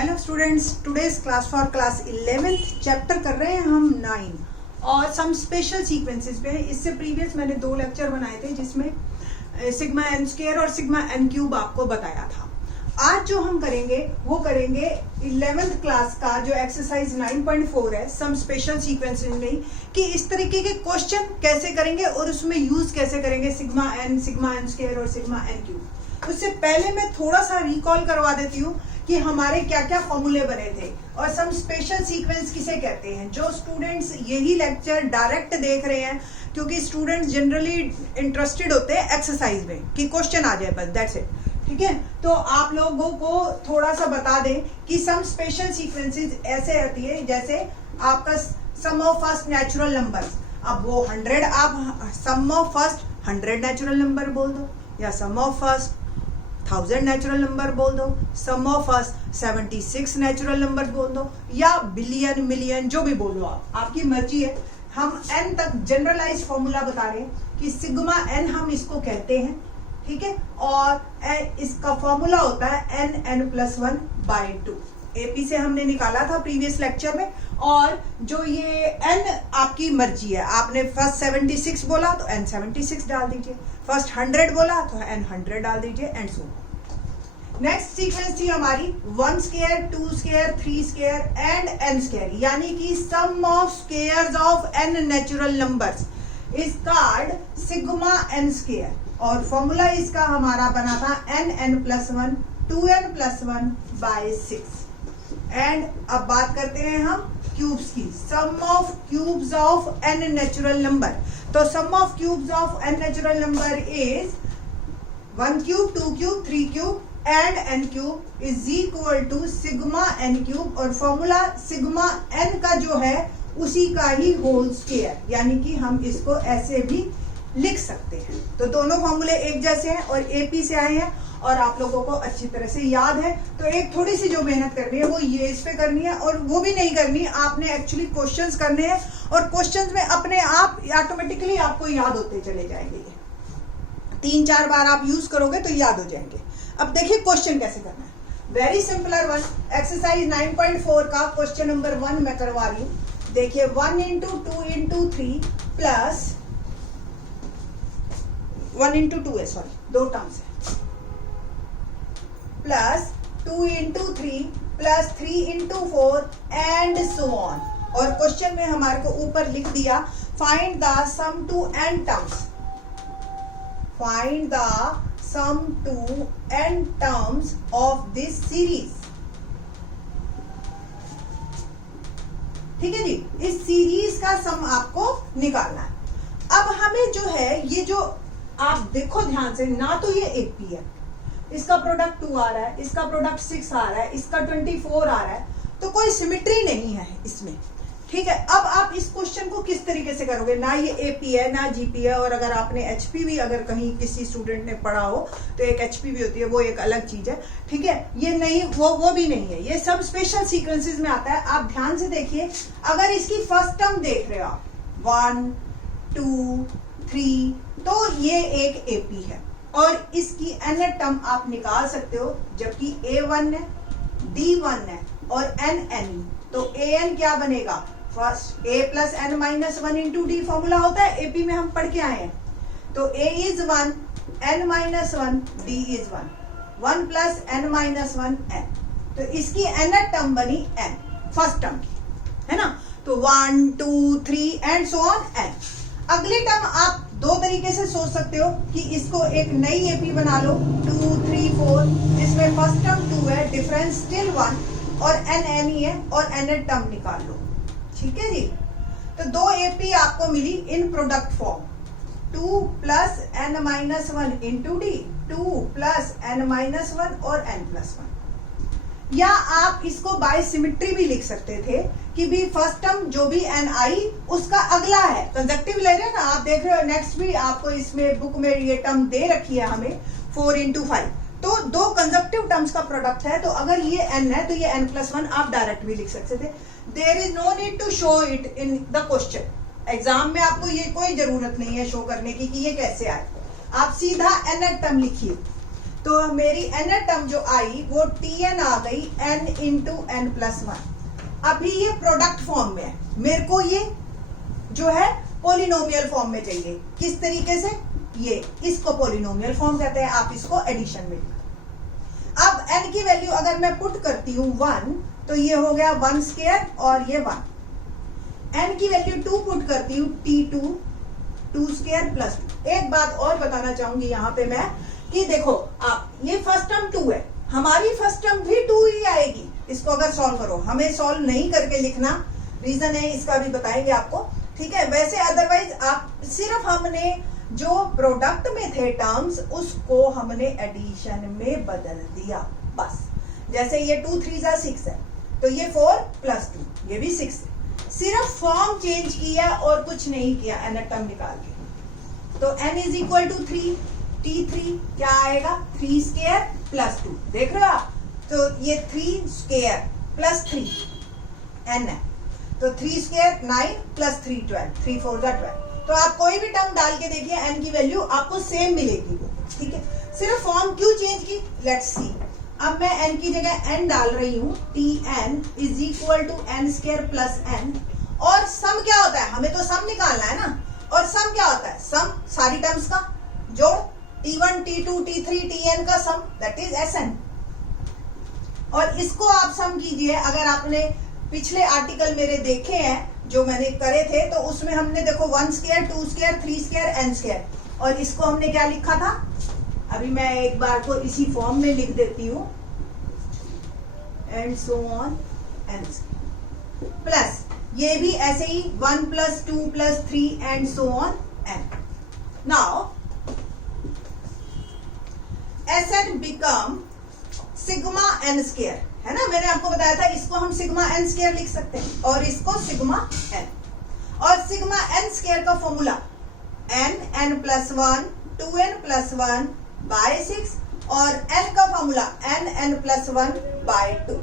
Hello students, today's class for class 11th chapter कर रहे हैं हम 9 और सम स्पेशल सीक्वेंसेस पे। इससे प्रीवियस मैंने 2 लेक्चर बनाए थे जिसमें सिग्मा एन स्क्वायर और सिग्मा एन क्यूब आपको बताया था। आज जो हम करेंगे वो करेंगे 11th क्लास का जो एक्सरसाइज 9.4 है, सम स्पेशल सीक्वेंसेस में कि इस तरीके के क्वेश्चन कैसे करेंगे और उसमें यूज कैसे करेंगे सिग्मा एन स्क्वायर और सिग्मा एन क्यूब। उससे पहले मैं थोड़ा सा रिकॉल करवा देती हूँ कि हमारे क्या क्या फॉर्मूले बने थे और सम स्पेशल सीक्वेंस किसे कहते हैं। जो स्टूडेंट्स यही लेक्चर डायरेक्ट देख रहे हैं, क्योंकि स्टूडेंट्स जनरली इंटरेस्टेड होते हैं एक्सरसाइज में कि क्वेश्चन आ जाए, बस दैट्स इट। ठीक है, तो आप लोगों को थोड़ा सा बता दें कि सम स्पेशल सीक्वेंसेस ऐसे आती है जैसे आपका सम ऑफ फर्स्ट नेचुरल नंबर्स। अब वो 100, आप सम ऑफ फर्स्ट 100 नेचुरल नंबर बोल दो, या सम ऑफ फर्स्ट 1000 नेचुरल नंबर बोल दो, सम ऑफ फर्स्ट 76 नेचुरल नंबर बोल दो, या बिलियन मिलियन जो भी बोलो, आपकी मर्जी है। हम n तक जनरलाइज फॉर्मूला बता रहे हैं कि सिग्मा n हम इसको कहते हैं, ठीक है। और इसका फॉर्मूला होता है n+1/2। एपी से हमने निकाला था प्रीवियस लेक्चर में। और जो ये n आपकी मर्जी है, आपने फर्स्ट 76 बोला तो n 76 डाल दीजिए, फर्स्ट 100 बोला तो n 100 डाल दीजिए, एंड सो। नेक्स्ट सीक्वेंस थी हमारी 1 square, 2 square, 3 square and n square, यानी कि sum of squares of n natural numbers is called sigma n square. और फॉर्मूला इसका हमारा बना था n+1 2n+1/6। एंड अब बात करते हैं हम क्यूब्स की, sum of cubes of n natural number. तो sum of cubes of n natural number is 1 cube, 2 cube, 3 cube and n cube is equal to sigma n cube. और formula sigma n का जो है उसी का ही whole square, यानी कि हम इसको ऐसे भी लिख सकते हैं। तो दोनों फॉर्मूले एक जैसे हैं और एपी से आए हैं और आप लोगों को अच्छी तरह से याद है। तो एक थोड़ी सी जो मेहनत करनी है वो ये इस पे करनी है, और वो भी नहीं करनी, आपने एक्चुअली क्वेश्चंस करने हैं और क्वेश्चंस में अपने आप ऑटोमेटिकली आपको याद होते चले जाएंगे। ये 3-4 बार आप यूज करोगे तो याद हो जाएंगे। अब देखिए क्वेश्चन कैसे करना है, वेरी सिंपलर वन। एक्सरसाइज 9.4 का क्वेश्चन नंबर 1 मैं करवा रही हूँ। देखिए 1 × 2 × 3 प्लस 1 × 2 है, सॉरी 2 टर्म्स है, plus 2 × 3 plus 3 × 4 and so on. और क्वेश्चन में हमारे को ऊपर लिख दिया find the sum to n terms, find the sum to n terms of this series. ठीक है जी, इस सीरीज का सम आपको निकालना है। अब हमें जो है ये जो आप देखो ध्यान से, ना तो ये एपी है, इसका प्रोडक्ट 2 आ रहा है, इसका प्रोडक्ट 6 आ रहा है, इसका 24 आ रहा है, तो कोई सिमेट्री नहीं है इसमें। ठीक है, अब आप इस क्वेश्चन को किस तरीके से करोगे, ना ये एपी है ना जीपी है। और अगर आपने एचपीवी अगर कहीं किसी स्टूडेंट ने पढ़ा हो तो एक एचपीवी होती है, वो एक अलग चीज है। ठीक है, ये नहीं, वो भी नहीं है, ये सब स्पेशल सीक्वेंसेस में आता है। आप ध्यान से देखिए, अगर इसकी फर्स्ट टर्म देख रहे हो आप 1 2 3, तो ये एक एपी है और इसकी n टर्म आप निकाल सकते हो, जबकि a1 है, d1 है और n। तो an क्या बनेगा, first a + n - 1 × d formula होता है, एपी में हम पढ़ के आए हैं। तो a is 1, n - 1, d is 1, 1 + n - 1 n। तो इसकी n टर्म बनी n, फर्स्ट टर्म की, है ना। तो 1 2 3 एंड सो ऑन n। अगली टर्म आप 2 तरीके से सोच सकते हो कि इसको एक नई एपी बना लो 2 3 4, जिसमें फर्स्ट टर्म 2 है, डिफरेंस स्टिल 1 और n ही है, और n टर्म निकाल लो। ठीक है जी, तो 2 एपी आपको मिली इन product form, 2 + n - 1 × d, 2 + n - 1 और n+1। या आप इसको बाय सिमेट्री भी लिख सकते थे कि भी फर्स्ट टर्म जो भी n आई उसका अगला है, कंजक्टिव ले रहे हैं ना, आप देख रहे हो। नेक्स्ट भी आपको इसमें बुक में ये टर्म दे रखी है हमें 4 × 5, तो 2 कंजक्टिव टर्म्स का प्रोडक्ट है। तो अगर ये n है तो ये n+1 आप डायरेक्ट भी लिख सकते थे। There is no need to show it in the question. Exam में आपको ये कोई जरूरत नहीं है शो करने की कि ये कैसे आए, आप सीधा n टर्म लिखिए। तो मेरी एन टर्म जो आई वो Tn आ गई n इंटू n प्लस 1। अभी ये प्रोडक्ट फॉर्म में है, मेरे को ये जो है पोलिनोमियल फॉर्म में चाहिए। किस तरीके से? ये इसको पोलिनोमियल फॉर्म कहते हैं, आप इसको एडिशन में लिखो। अब n की वैल्यू अगर मैं पुट करती हूँ 1, तो ये हो गया 1 स्क्वायर और ये 1। n की वैल्यू 2 पुट करती हूँ t2 2 स्क्वायर प्लस 2। एक बात और बताना चाहूंगी यहाँ पे मैं कि देखो आप, ये फर्स्ट टर्म 2 है, हमारी फर्स्ट टर्म भी 2 ही आएगी। इसको अगर सॉल्व करो, हमें सॉल्व नहीं करके लिखना, रीजन है इसका भी बताएंगे आपको, ठीक है। वैसे अदरवाइज आप सिर्फ हमने जो प्रोडक्ट में थे टर्म्स उसको हमने एडिशन में बदल दिया बस। जैसे ये 2 3 6 है, तो ये 4 प्लस 2 ये भी 6 है। सिर्फ फॉर्म चेंज किया और कुछ नहीं किया एन टर्म निकाल के। तो n is equal to 3, t3 क्या आएगा 3 स्क्वायर प्लस 2। देख रहे हो आप, तो ये 3 स्क्वायर प्लस 3 n है, तो 3 स्क्वायर 9 प्लस 3 12, 3 4 12। तो आप कोई भी टर्म डाल के देखिए n की वैल्यू आपको सेम मिलेगी वो, ठीक है। सिर्फ फॉर्म क्यों चेंज की, लेट्स सी। अब मैं n की जगह n डाल रही हूँ, Tn is equal to n square plus n। और सम क्या होता है, हमें तो सम निकालना है ना। और सम क्या होता है, सम सारी टर्म्स का जोड़, T1 T2 T3 Tn का सम, दैट इज Sn। और इसको आप सम कीजिए। अगर आपने पिछले आर्टिकल मेरे देखे हैं जो मैंने करे थे, तो उसमें हमने देखो 1 square 2 square 3 square n square, और इसको हमने क्या लिखा था, अभी मैं एक बार को इसी फॉर्म में लिख देती हूँ, and so on n plus ये भी ऐसे ही 1 plus 2 plus 3 and so on n। Now Sn become sigma n square, है ना। मैंने आपको बताया था इसको हम सिग्मा n स्क्वायर लिख सकते हैं और इसको सिग्मा n। और सिग्मा n स्क्वायर का formula n plus 1 2n plus 1 by 6, और n का formula n plus 1 by 2।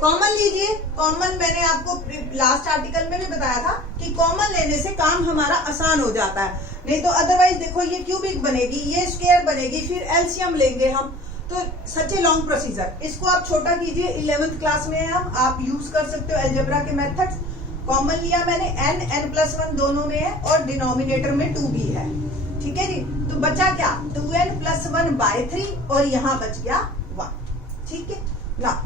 Common लीजिए। कॉमन मैंने आपको लास्ट आर्टिकल में भी बताया था कि कॉमन लेने से काम हमारा आसान हो जाता है, नहीं तो अदरवाइज देखो ये क्यूबिक बनेगी, ये स्क्वायर बनेगी, फिर एलसीएम लेंगे हम, तो सच ए लॉन्ग प्रोसीजर। इसको आप छोटा कीजिए, 11th क्लास में है हम, आप यूज कर सकते हो अलजेब्रा के मेथड्स। कॉमन लिया मैंने, n प्लस 1 दोनों में है और डिनोमिनेटर में 2 भी है, ठीक है जी। तो बचा क्या 2n प्लस 1 बाय 3 और यहाँ बच गया 1, ठीक है ना।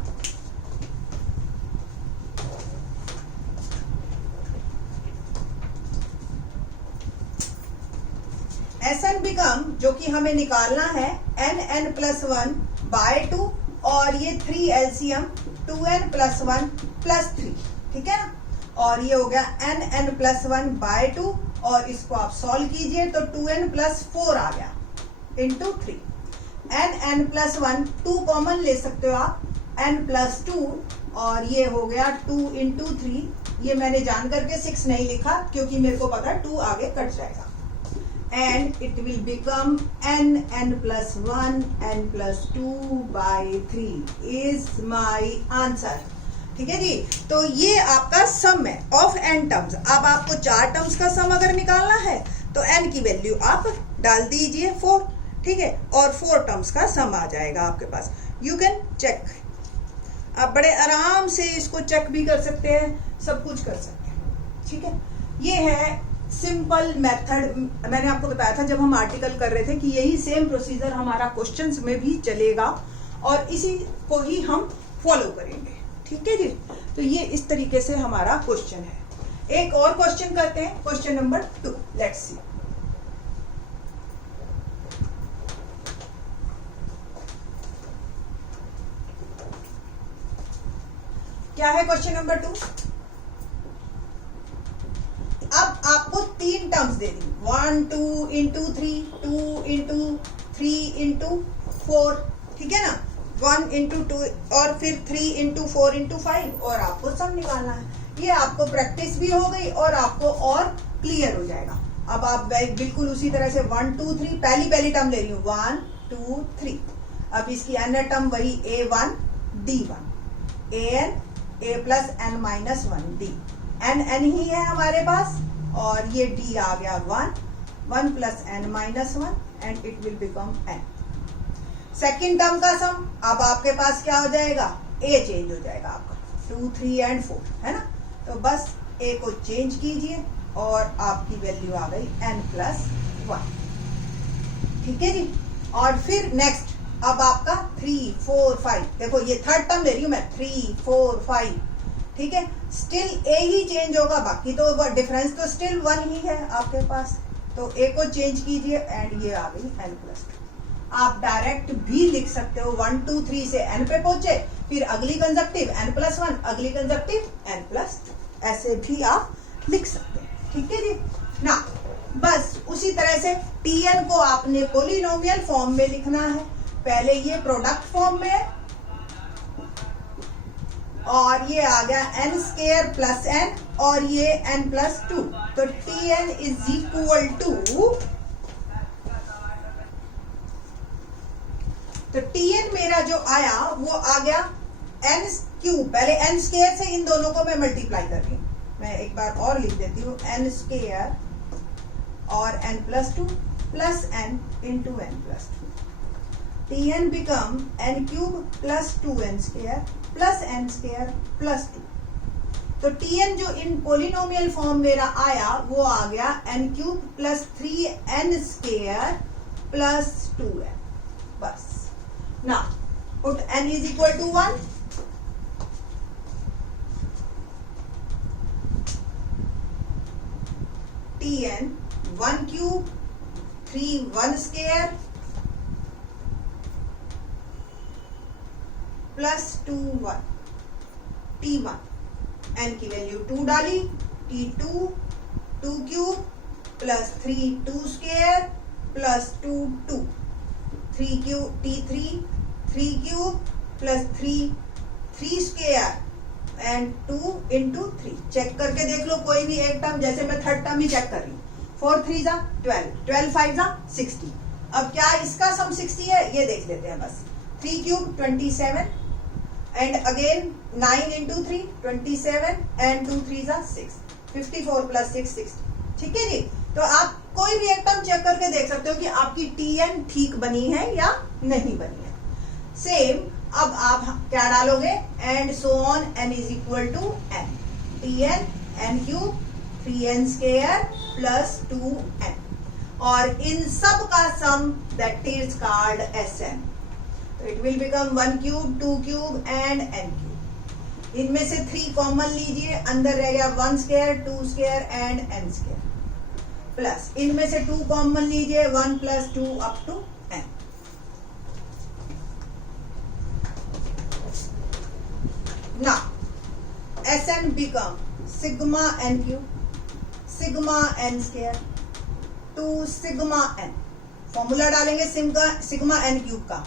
Sn बिकम, जो कि हमें निकालना है, n प्लस 1 बाय 2 और ये 3 एलसीएम 2n प्लस 1 प्लस 3, ठीक है ना। और ये हो गया n प्लस 1 बाय 2, और इसको आप सॉल्व कीजिए तो 2n प्लस 4 आ गया इंटू 3। n प्लस 1 2 कॉमन ले सकते हो आप, n प्लस 2, और ये हो गया 2 इंटू 3। ये मैंने जान करके 6 नहीं लिखा क्योंकि मेरे को पता है 2 आगे कट जाएगा, and it will become n plus 1 n plus 2 by 3 is my answer, ठीक है जी। तो ये आपका सम है ऑफ n टर्म्स। अब आपको 4 टर्म्स का सम अगर निकालना है तो n की वैल्यू आप डाल दीजिए 4, ठीक है, और 4 टर्म्स का सम आ जाएगा आपके पास। यू कैन चेक, आप बड़े आराम से इसको चेक भी कर सकते हैं, सब कुछ कर सकते हैं, ठीक है। ये है सिंपल मेथड। मैंने आपको बताया था जब हम आर्टिकल कर रहे थे कि यही सेम प्रोसीजर हमारा क्वेश्चंस में भी चलेगा और इसी को ही हम फॉलो करेंगे, ठीक है जी। तो ये इस तरीके से हमारा क्वेश्चन है। एक और क्वेश्चन करते हैं, क्वेश्चन नंबर 2, लेट्स सी। क्या है क्वेश्चन नंबर 2? अब आपको 3 टर्म्स दे दी, 1 2 इंटू 3 2 इंटू 3 इंटू 4, ठीक है ना, 1 इंटू 2 और फिर 3 इंटू 4 इंटू 5, और आपको सम निकालना है। ये आपको प्रैक्टिस भी हो गई और आपको और क्लियर हो जाएगा। अब आप बिल्कुल उसी तरह से 1 2 3 पहली टर्म ले रही हूँ, 1 2 3। अब इसकी अन्य टर्म वही a1 d1 an a plus n minus 1 d, n ही है हमारे पास, और ये d आ गया 1 plus n minus 1 and it will become n। Second term का सम, अब आपके पास क्या हो जाएगा, ए चेंज हो जाएगा आपका, 2, 3 एंड 4 है ना। तो बस ए को चेंज कीजिए और आपकी वैल्यू आ गई n+1। ठीक है जी। और फिर नेक्स्ट अब आपका 3, 4, 5, देखो ये थर्ड टर्म ले रही हूं मैं, 3, 4, 5, ठीक है। स्टिल ए ही चेंज होगा, बाकी तो डिफरेंस तो स्टिल 1 ही है आपके पास। तो ए को चेंज कीजिए एंड ये आ गई n+2। आप डायरेक्ट भी लिख सकते हो, 1, 2, 3 से n पे पहुंचे, फिर अगली कंजक्टिव n+1, अगली कंजक्टिव n+2, ऐसे भी आप लिख सकते हैं। ठीक है जी ना। बस उसी तरह से Tn को आपने पोलिनोमियल फॉर्म में लिखना है। पहले ये प्रोडक्ट फॉर्म में है और ये आ गया n² + n और ये n+2। तो Tn इज इक्वल टू, तो Tn मेरा जो आया वो आ गया n³, पहले n² से इन दोनों को मैं मल्टीप्लाई कर रही हूं, मैं एक बार और लिख देती हूँ, n² और n+2 + n into n+2। Tn become n³ + 2n² + n² + 2। तो Tn जो इन पोलिनोमियल फॉर्म मेरा आया वो आ गया n³ + 3n² + 2n। बस ना, put n is equal to 1। Tn 1³ 3 1² + 2 1। T1 n की वैल्यू 2 डाली, T2 2³ + 3 2² + 2 2, T3 3³ + 3 3² and 2 into 3। Check करके देख लो कोई भी एक टर्म, जैसे मैं थर्ड टर्म ही चेक कर रही हूँ, 4 3 = 12, 12 5 = 60। अब क्या इसका सम 60 है, ये देख लेते हैं बस। 3³ 27 एंड अगेन 9 into 3 27 एंड 2 3 = 6, 54 + 6 60। ठीक है जी। तो आप कोई भी एक टर्म चेक करके देख सकते हो कि आपकी Tn ठीक बनी है या नहीं बनी है। सेम अब आप क्या डालोगे, and so on n is equal to n। Tn n³ 3n² + 2n, और इन सब का सम दैट इज कॉल्ड Sn। तो it will become 1³ 2³ and n³। इनमें से 3 कॉमन लीजिए, अंदर रह गया 1² 2² एंड n², प्लस इनमें से 2 कॉमन लीजिए, 1 + 2 up to n। Now Sn become sigma n³ sigma n² to sigma n। Formula डालेंगे सिग्मा n³ का,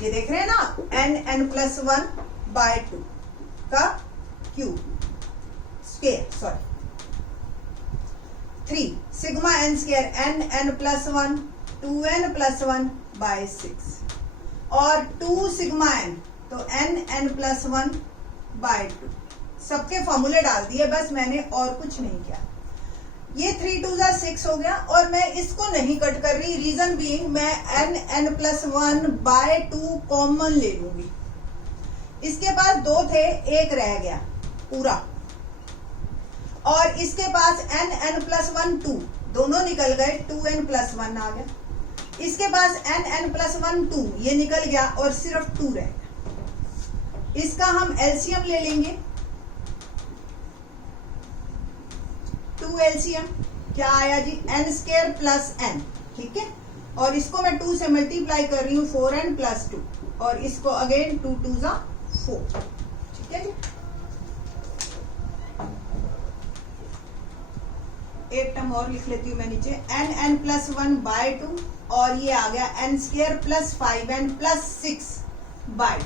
ये देख रहे हैं ना, n+1/2 का cube square, 3 sigma n² n+1 2n + 1/6 और 2 सिग्मा n, तो n+1/2। सबके फॉर्मूले डाल दिए, बस मैंने और कुछ नहीं किया। ये 3 2 = 6 हो गया, और मैं इसको नहीं कट कर रही, रीजन बीइंग मैं n+1/2 कॉमन ले लूंगी। इसके पास 2 थे, एक रह गया पूरा, और इसके पास n+1 2, दोनों निकल गए, 2n+1 आ गया। इसके पास n+1 2, ये निकल गया और सिर्फ 2 रह गया। इसका हम एलसीएम ले लेंगे, 2 एलसीएम क्या आया जी, n² + n। ठीक है, और इसको मैं 2 से मल्टीप्लाई कर रही हूँ, 4n + 2, और इसको अगेन 2 2 = 4। ठीक है जी। एक टर्म और लिख लेती हूँ मैं नीचे, n+1/2, और ये आ गया n² + 5n + 6/2।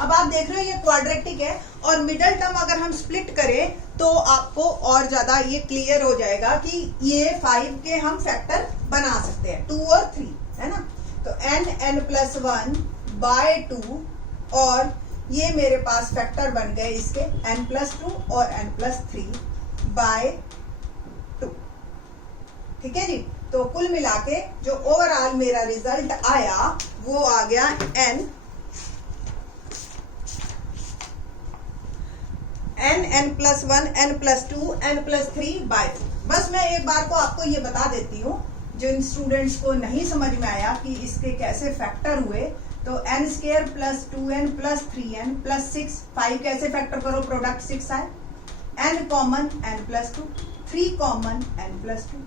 अब आप देख रहे हो ये क्वाड्रेटिक है, और मिडल टर्म अगर हम स्प्लिट करें तो आपको और ज्यादा ये क्लियर हो जाएगा कि ये 5 के हम फैक्टर बना सकते हैं, 2 और 3 है ना। तो n+1/2, और ये मेरे पास फैक्टर बन गए इसके n+2 और n+3/2। ठीक है जी। तो कुल मिला के जो ओवरऑल मेरा रिजल्ट आया वो आ गया n plus 1 n plus 2 n plus 3 by 4। बस मैं एक बार को आपको ये बता देती हूँ, जिन स्टूडेंट्स को नहीं समझ में आया कि इसके कैसे फैक्टर हुए, तो n square plus 2n plus 3n plus 6, 5 कैसे फैक्टर करो, प्रोडक्ट 6 आए, n common n plus 2, 3 common n plus 2,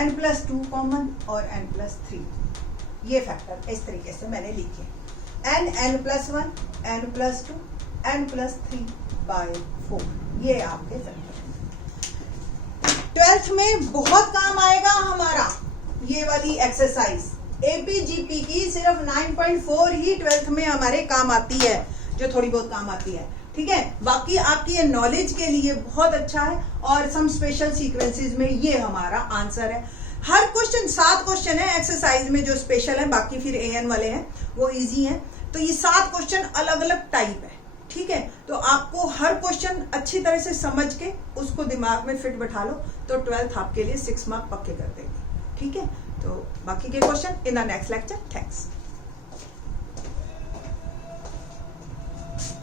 n plus 2 common और n प्लस 3, ये फैक्टर इस तरीके से मैंने लिखे, n plus 1 n plus 2 n plus 3 by 4, ये आपके फैक्टर। 12th में बहुत काम आएगा हमारा ये वाली एक्सरसाइज, एपीजीपी की सिर्फ 9.4 ही 12th में हमारे काम आती है, जो थोड़ी बहुत काम आती है, ठीक है। बाकी आपकी ये नॉलेज के लिए बहुत अच्छा है, और सम स्पेशल सीक्वेंसेस में ये हमारा आंसर है। हर क्वेश्चन 7 क्वेश्चन है एक्सरसाइज में जो स्पेशल है, बाकी फिर एएन वाले हैं वो इजी हैं। तो ये 7 क्वेश्चन अलग अलग टाइप है, ठीक है। तो आपको हर क्वेश्चन अच्छी तरह से समझ के उसको दिमाग में फिट बैठा लो, तो 12th आपके लिए 6 मार्क पक्के कर देंगे, ठीक है। तो बाकी के question in the next lecture. Thanks.